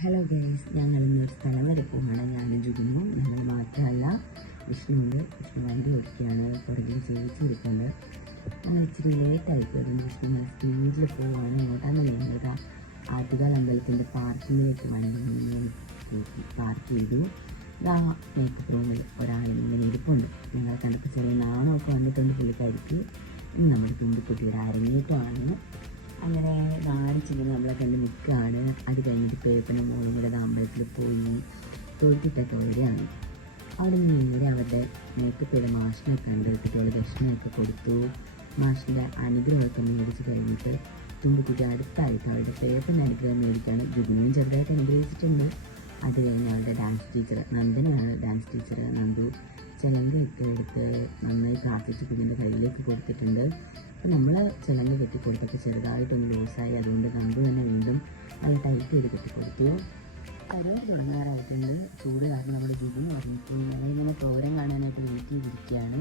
Hello guys, ഞങ്ങൾ ഇന്നൊരു സ്ഥലം വരെ പോവുകയാണ്. ഞാനും ജുഗിനും. ഞങ്ങൾ മാത്രമല്ല, വിഷ്ണുണ്ട്. വിഷ്ണു വണ്ടി ഓടിക്കുകയാണ്. പുറകിൽ ചേച്ചിരിക്കുന്നുണ്ട്. ഞങ്ങൾ ഇച്ചിരി ലേറ്റായി പോയിരുന്നു. വിഷ്ണു നല്ല സ്പീഡിൽ പോവുകയാണ്. എങ്ങോട്ടാന്ന് ഞങ്ങളുടെ ആറ്റുകാൽ അമ്പലത്തിൻ്റെ പാർക്കിങ്ങിലേക്ക് വണ്ടി പാർക്ക് ചെയ്തു. ആ മേക്കപ്പ് റൂമിൽ ഒരാളിങ്ങനെ ഇരിപ്പുണ്ട്. ഞങ്ങളെ കണ്ടപ്പോൾ ചെറിയ നാണമൊക്കെ വന്നിട്ടുണ്ട് പുള്ളിക്കാരിക്ക്. ഇനി നമ്മുടെ തുമ്പിക്കുട്ടിയുടെ അരങ്ങേറ്റമാണ്. അങ്ങനെ നാടിച്ചിങ്ങനെ നമ്മളെ കണ്ട് നിൽക്കുകയാണ്. അത് കഴിഞ്ഞിട്ട് പേപ്പനും മോളും കൂടെ അമ്പലത്തിൽ പോയി തൊഴുത്തിട്ടൊക്കെ വരികയാണ്. അവിടെ നിന്ന് നേരെ അവരുടെ മേക്കപ്പ് ചെയ്ത മാഷിനെ കണ്ട് കുട്ടികൾ ദക്ഷിണയൊക്കെ കൊടുത്തു. മാഷിൻ്റെ അനുഗ്രഹമൊക്കെ മേടിച്ച് കഴിഞ്ഞിട്ട് തുമ്പിക്കുട്ടി അടുത്തായിട്ട് അവരുടെ പേപ്പറിൻ്റെ അനുഗ്രഹം മേടിക്കുകയാണ്. ജുഗുനും ചെറുതായിട്ട് അനുഗ്രഹിച്ചിട്ടുണ്ട്. അത് കഴിഞ്ഞ് അവരുടെ ഡാൻസ് ടീച്ചർ നന്ദനയാണ് ഡാൻസ് ടീച്ചർ. നന്ദു ചിലങ്കൊക്കെ എടുത്ത് നന്നായി പ്രാർത്ഥിച്ച് കുഞ്ഞിൻ്റെ കയ്യിലേക്ക് കൊടുത്തിട്ടുണ്ട്. അപ്പോൾ നമ്മൾ ചിലങ്ക കെട്ടിക്കൊടുത്തൊക്കെ ചെറുതായിട്ടൊന്ന് ലൂസായി. അതുകൊണ്ട് നന്ദു തന്നെ വീണ്ടും അത് ടൈറ്റ് ചെയ്ത് കെട്ടിക്കൊടുത്തു. അത് മണ്ണാറായിട്ടുണ്ട്. ചൂട് കാരണം നമ്മൾ ജുഗുന് പറഞ്ഞിട്ട് ഞങ്ങളിങ്ങനെ പ്രോഗ്രാം കാണാനായിട്ട് വെയിറ്റ് ചെയ്തിരിക്കുകയാണ്.